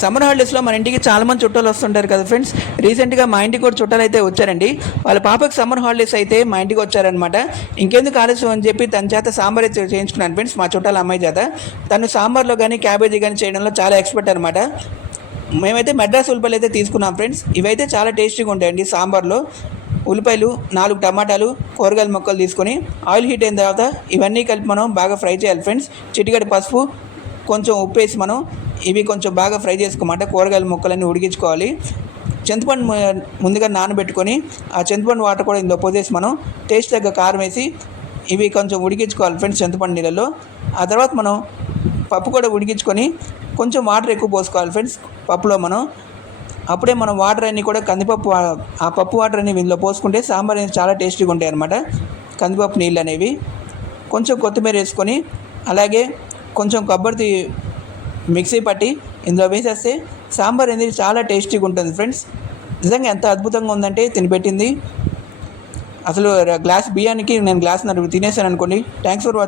Summer హాలిడేస్లో మన ఇంటికి చాలామంది చుట్టాలు వస్తుంటారు కదా ఫ్రెండ్స్. రీసెంట్గా మా ఇంటికి కూడా చుట్టాలు అయితే వచ్చారండి. వాళ్ళ పాపకి సమ్మర్ హాలిడేస్ అయితే మా ఇంటికి వచ్చారనమాట. ఇంకెందుకు ఆలస్యం అని చెప్పి తన చేత సాంబార్ అయితే చేయించుకున్నాను ఫ్రెండ్స్, మా చుట్టాల అమ్మాయి చేత. తను సాంబార్లో కానీ క్యాబేజీ కానీ చేయడంలో చాలా ఎక్స్పర్ట్ అనమాట. మేమైతే మెడ్రాస్ ఉల్లిపాయలు అయితే తీసుకున్నాం ఫ్రెండ్స్. ఇవైతే చాలా టేస్టీగా ఉంటాయండి సాంబార్లో. ఉల్లిపాయలు, 4 టమాటాలు, కూరగాయల ముక్కలు తీసుకొని ఆయిల్ హీట్ అయిన తర్వాత ఇవన్నీ కలిపి మనం బాగా ఫ్రై చేయాలి ఫ్రెండ్స్. చిటికెడు పసుపు, కొంచెం ఉప్పు వేసి మనం ఇవి కొంచెం బాగా ఫ్రై చేసుకోమంటే కూరగాయల ముక్కలన్నీ ఉడికించుకోవాలి. చింతపండు ముందుగా నానబెట్టుకొని ఆ చింతపండు వాటర్ కూడా ఇందులో పోసేసి మనం టేస్ట్ తగ్గ కారం వేసి ఇవి కొంచెం ఉడికించుకోవాలి ఫ్రెండ్స్ చింతపండు నీళ్ళలో. ఆ తర్వాత మనం పప్పు కూడా ఉడికించుకొని కొంచెం వాటర్ ఎక్కువ పోసుకోవాలి ఫ్రెండ్స్ పప్పులో మనం. అప్పుడే మనం వాటర్ అన్నీ కూడా కందిపప్పు, ఆ పప్పు వాటర్ అన్ని ఇందులో పోసుకుంటే సాంబార్ అనేది చాలా టేస్టీగా ఉంటాయి అన్నమాట. కందిపప్పు నీళ్ళు అనేవి కొంచెం కొత్తిమీర వేసుకొని అలాగే కొంచెం కొబ్బరి మిక్సీ పట్టి ఇందులో వేసేస్తే సాంబార్ అనేది చాలా టేస్టీగా ఉంటుంది ఫ్రెండ్స్. నిజంగా ఎంత అద్భుతంగా ఉందంటే తినిపెట్టింది. అసలు గ్లాస్ బియ్యానికి నేను గ్లాస్ తినేసాను అనుకోండి. Thanks for watching.